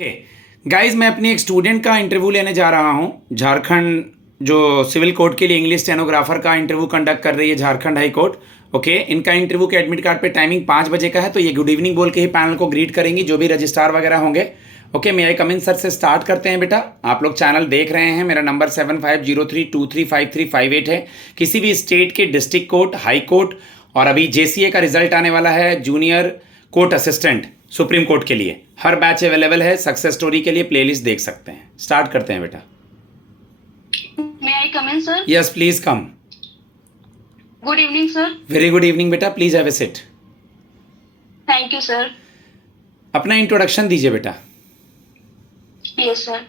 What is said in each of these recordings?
Guys मैं अपनी एक स्टूडेंट का इंटरव्यू लेने जा रहा हूँ। झारखंड जो सिविल कोर्ट के लिए इंग्लिश स्टेनोग्राफर का इंटरव्यू कंडक्ट कर रही है झारखंड हाई कोर्ट। ओके, इनका इंटरव्यू के एडमिट कार्ड पे टाइमिंग 5 बजे का है, तो ये गुड इवनिंग बोल के ही पैनल को ग्रीट करेंगी जो भी रजिस्ट्रार वगैरह होंगे। ओके, मे आई कम इन सर से स्टार्ट करते हैं। बेटा आप लोग चैनल देख रहे हैं, मेरा नंबर 7503235358 है। किसी भी स्टेट के डिस्ट्रिक्ट कोर्ट, हाई कोर्ट और अभी जेसीए का रिजल्ट आने वाला है junior court assistant supreme court के लिए, हर बैच अवेलेबल है। सक्सेस स्टोरी के लिए प्लेलिस्ट देख सकते हैं। स्टार्ट करते हैं बेटा। May I come in, sir? Yes please come. Good evening, sir. Very good evening बेटा, please have a seat. Thank you, sir. अपना इंट्रोडक्शन दीजिए बेटा। Yes, sir.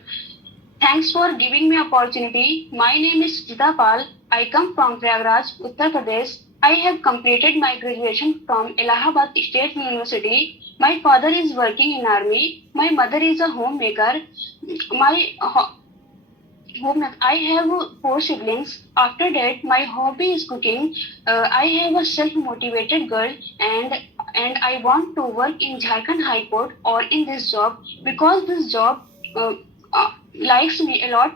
Thanks for giving me opportunity. My name is Jita Pal. I come from Prayagraj, Uttar Pradesh. I have completed my graduation from Allahabad State University. My father is working in army. My mother is a homemaker. I have 4 siblings. After that, my hobby is cooking. I have a self-motivated girl, and I want to work in Jharkhand High Court or in this job because this job likes me a lot.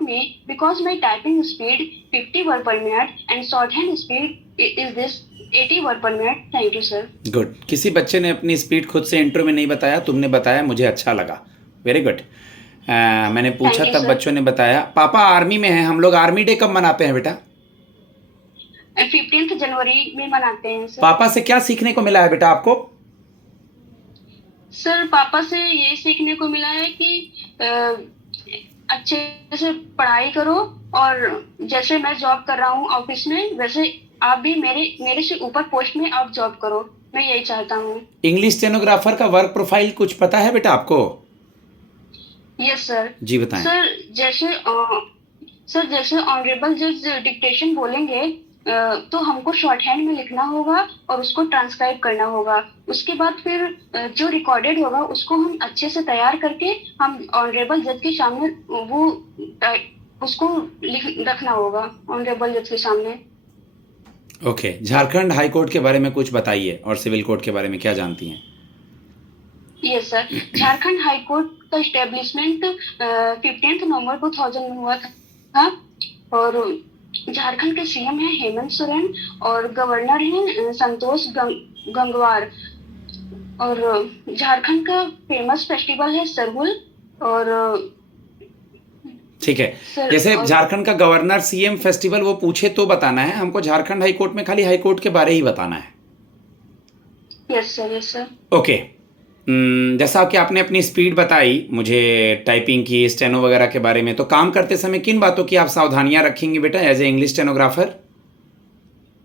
Because my typing speed 50 word per minute and shorthand speed is this 80 word per minute. Thank you, sir. Good. किसी बच्चे ने अपनी speed खुद से intro में नहीं बताया, तुमने बताया, मुझे अच्छा लगा। Very good. मैंने पूछा Thank you, तब sir. बच्चों ने बताया। पापा आर्मी में हैं, हम लोग आर्मी डे कब मनाते हैं बेटा? 15th जनवरी में मनाते हैं सर। पापा से क्या सीखने को मिला है बेटा आपको? सर पापा से ये सीखने को मिला है कि अच्छे से पढ़ाई करो, और जैसे मैं जॉब कर रहा हूँ ऑफिस में, वैसे आप भी मेरे से ऊपर पोस्ट में आप जॉब करो। मैं यही चाहता हूँ। इंग्लिश स्टेनोग्राफर का वर्क प्रोफाइल कुछ पता है बेटा आपको? Yes sir. जी बताएं। सर जैसे ऑनरेबल जज डिक्टेशन बोलेंगे तो हमको शॉर्ट हैंड में लिखना होगा और उसको ट्रांसक्राइब करना होगा। उसके बाद फिर जो रिकॉर्डेड होगा उसको हम अच्छे से तैयार करके हम ऑनरेबल जज के सामने उसको रखना होगा ऑनरेबल जज के सामने। ओके, झारखंड हाई कोर्ट के बारे में कुछ बताइए और सिविल कोर्ट के बारे में क्या जानती हैं? Yes sir. Jharkhand high court का इस्टेब्लिशमेंट 15 नवंबर 2000 में हुआ था, और झारखंड के सीएम हैं हेमंत सोरेन और गवर्नर हैं संतोष गंगवार। और झारखंड का फेमस फेस्टिवल है सरहुल। और ठीक है, जैसे झारखंड का गवर्नर सीएम फेस्टिवल वो पूछे तो बताना है हमको। झारखंड हाई कोर्ट में खाली हाई कोर्ट के बारे ही बताना है। Yes sir, yes sir. Okay, जैसा कि आपने अपनी स्पीड बताई मुझे टाइपिंग की, स्टेनो वगैरह के बारे में, तो काम करते समय किन बातों की आप सावधानियां रखेंगे बेटा as a English stenographer?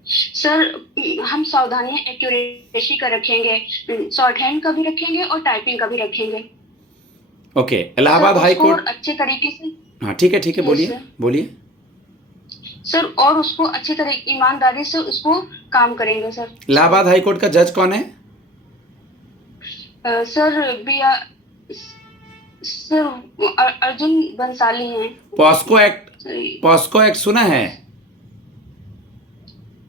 Sir हम सावधानियां एक्यूरेसी का रखेंगे, शॉर्ट हैंड का भी रखेंगे और टाइपिंग का भी रखेंगे। ओके, इलाहाबाद हाई कोर्ट अच्छे तरीके से। हाँ ठीक है, बोलिए बोलिए सर। और उसको अच्छे तरीके ईमानदारी से उसको काम करेंगे सर। इलाहाबाद हाई कोर्ट का जज कौन है? सर अर्जुन बंसाली हैं। पॉस्को एक्ट सुना है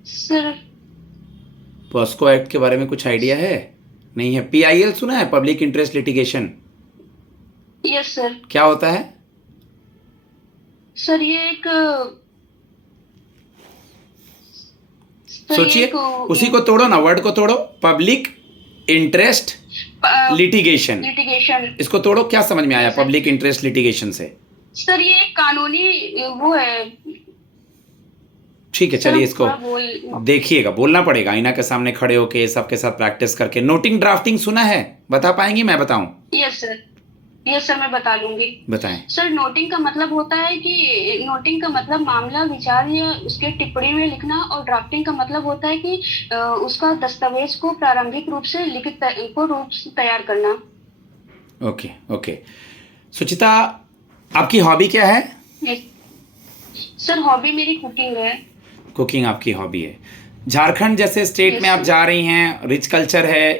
सर? पॉस्को एक्ट के बारे में कुछ आइडिया है? नहीं है। पीआईएल सुना है, public interest litigation? Yes sir. क्या होता है सर? ये एक सोचिए, उसी को तोड़ो ना, वर्ड को तोड़ो। पब्लिक इंटरेस्ट लिटिगेशन, इसको तोड़ो। क्या समझ में आया पब्लिक इंटरेस्ट लिटिगेशन से? सर ये कानूनी वो है। ठीक है, चलिए इसको देखिएगा, बोलना पड़ेगा आईना के सामने खड़े होके, सबके साथ प्रैक्टिस करके। नोटिंग ड्राफ्टिंग सुना है? बता पाएंगी? मैं बताऊं? यस सर, यस सर, मैं बता दूंगी। बताएं सर। नोटिंग का मतलब होता है कि नोटिंग का मतलब मामला विचार या उसके टिप्पणी में लिखना, और ड्राफ्टिंग का मतलब होता है कि उसका दस्तावेज को प्रारंभिक रूप से लिखित रूप से तैयार करना। Okay okay. सुचिता, आपकी हॉबी क्या है? सर हॉबी मेरी कुकिंग है। कुकिंग आपकी हॉबी है। झारखंड जैसे स्टेट में आप जा रही हैं, रिच कल्चर है,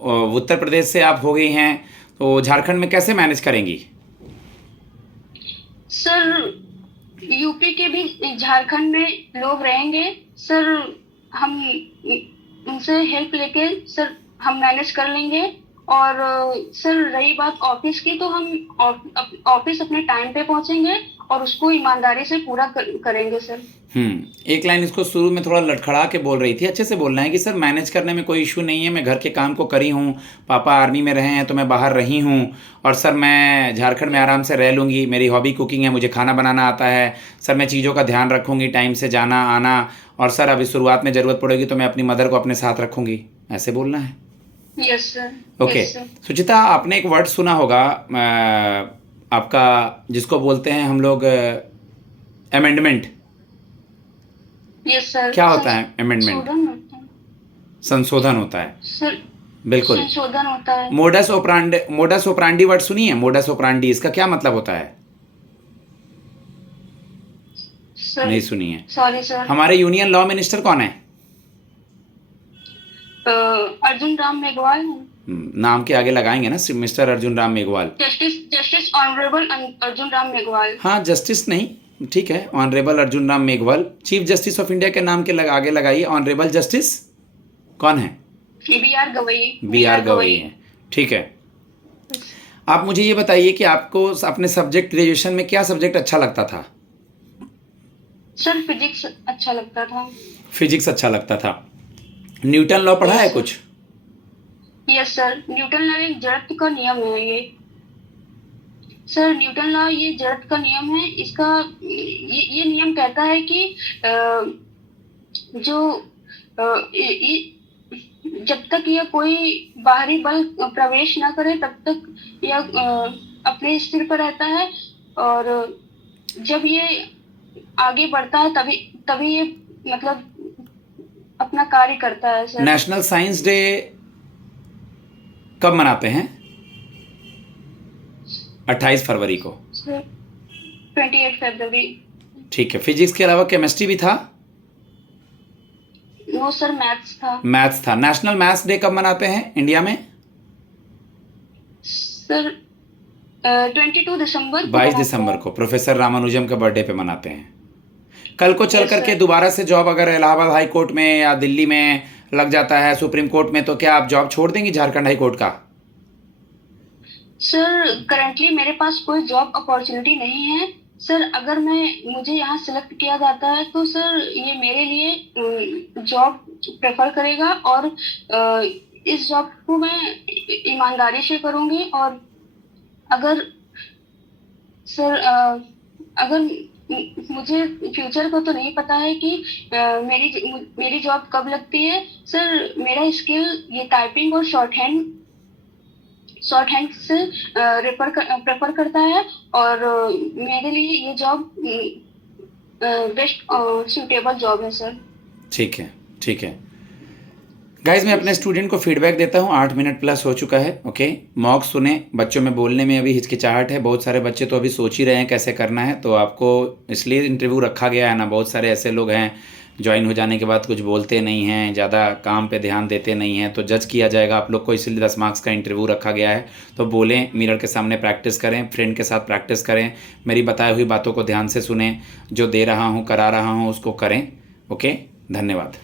उत्तर प्रदेश से आप हो गई हैं, तो झारखंड में कैसे मैनेज करेंगी? सर यूपी के भी झारखंड में लोग रहेंगे सर, हम उनसे हेल्प लेके सर हम मैनेज कर लेंगे। और सर रही बात ऑफिस की, तो हम ऑफिस अपने टाइम पे पहुंचेंगे और उसको ईमानदारी से पूरा करेंगे सर। एक लाइन इसको शुरू में थोड़ा लड़खड़ा के बोल रही थी, अच्छे से बोलना है कि सर मैनेज करने में कोई इशू नहीं है, मैं घर के काम को करी हूँ, पापा आर्मी में रहे हैं तो मैं बाहर रही हूँ, और सर मैं झारखंड में आराम से रह लूँगी, मेरी हॉबी कुकिंग है, मुझे खाना बनाना आता है, सर मैं चीज़ों का ध्यान रखूँगी, टाइम से जाना आना, और सर अभी शुरुआत में ज़रूरत पड़ेगी तो मैं अपनी मदर को अपने साथ रखूँगी, ऐसे बोलना है। Yes sir. Okay yes sir. Suchita, आपने एक वर्ड सुना होगा आपका, जिसको बोलते हैं हम लोग अमेंडमेंट। Yes sir. क्या होता है अमेंडमेंट? संशोधन होता है संशोधन होता है, सर। बिल्कुल। संशोधन होता है। मोडस ऑपरांडी वर्ड सुनिए, मोडस ऑपरांडी, इसका क्या मतलब होता है? सर नहीं सुनी है? Sorry sir. हमारे यूनियन लॉ मिनिस्टर कौन है? अर्जुन राम मेघवाल। नाम के आगे लगाएंगे ना, mister Arjun Ram Meghwal. Justice honourable Arjun Ram Meghwal. हाँ, जस्टिस नहीं, ठीक है, honourable Arjun Ram Meghwal. Chief justice of India के नाम के आगे लगाइए ऑनरेबल जस्टिस, कौन है? बी.आर. गवई। बी.आर. गवई है, ठीक है। आप मुझे ये बताइए कि आपको अपने सब्जेक्ट ग्रेजुएशन में क्या सब्जेक्ट अच्छा लगता था? सर फिजिक्स अच्छा लगता था। फिजिक्स अच्छा लगता था। न्यूटन लॉ पढ़ा है कुछ? यस सर, न्यूटन लॉ एक जड़त्व का नियम है ये। सर न्यूटन लॉ ये जड़त्व का नियम है, इसका ये नियम कहता है कि जब तक यह कोई बाहरी बल प्रवेश न करे तब तक यह अपने स्थिर पर रहता है, और जब ये आगे बढ़ता है तभी ये मतलब अपना कार्य करता है सर। नेशनल साइंस डे कब मनाते हैं? 28 फरवरी को। 28 फरवरी। ठीक है। फिजिक्स के अलावा केमिस्ट्री भी था? नो सर, मैथ्स था। मैथ्स था। नेशनल मैथ्स डे कब मनाते हैं इंडिया में? सर 22 दिसंबर। 22 दिसंबर को प्रोफेसर रामानुजम का बर्थडे पे मनाते हैं। कल को चल करके दोबारा से जॉब अगर इलाहाबाद हाई कोर्ट में या दिल्ली में लग जाता है, सुप्रीम कोर्ट में, तो क्या आप जॉब छोड़ देंगी झारखंड हाई कोर्ट का? सर करंटली मेरे पास कोई जॉब अपॉर्चुनिटी नहीं है सर। अगर मुझे यहाँ सिलेक्ट किया जाता है तो सर ये मेरे लिए जॉब प्रेफर करेगा, और इस जॉब को मैं ईमानदारी से करूँगी। और अगर सर अगर मुझे फ्यूचर का तो नहीं पता है कि मेरी जॉब कब लगती है सर। मेरा स्किल ये टाइपिंग और शॉर्ट हैंड से प्रेफर करता है, और मेरे लिए ये जॉब बेस्ट सूटेबल जॉब है सर। ठीक है, ठीक है। गाइज मैं अपने स्टूडेंट को फीडबैक देता हूँ। 8 मिनट प्लस हो चुका है। ओके, मॉक सुने। बच्चों में बोलने में अभी हिचकिचाहट है, बहुत सारे बच्चे तो अभी सोच ही रहे हैं कैसे करना है, तो आपको इसलिए इंटरव्यू रखा गया है ना। बहुत सारे ऐसे लोग हैं ज्वाइन हो जाने के बाद कुछ बोलते नहीं हैं, ज़्यादा काम पे ध्यान देते नहीं हैं, तो जज किया जाएगा आप लोग को, इसलिए 10 मार्क्स का इंटरव्यू रखा गया है। तो बोलें, मिरर के सामने प्रैक्टिस करें, फ्रेंड के साथ प्रैक्टिस करें, मेरी बताई हुई बातों को ध्यान से सुने, जो दे रहा हूँ करा रहा हूँ उसको करें। ओके, धन्यवाद।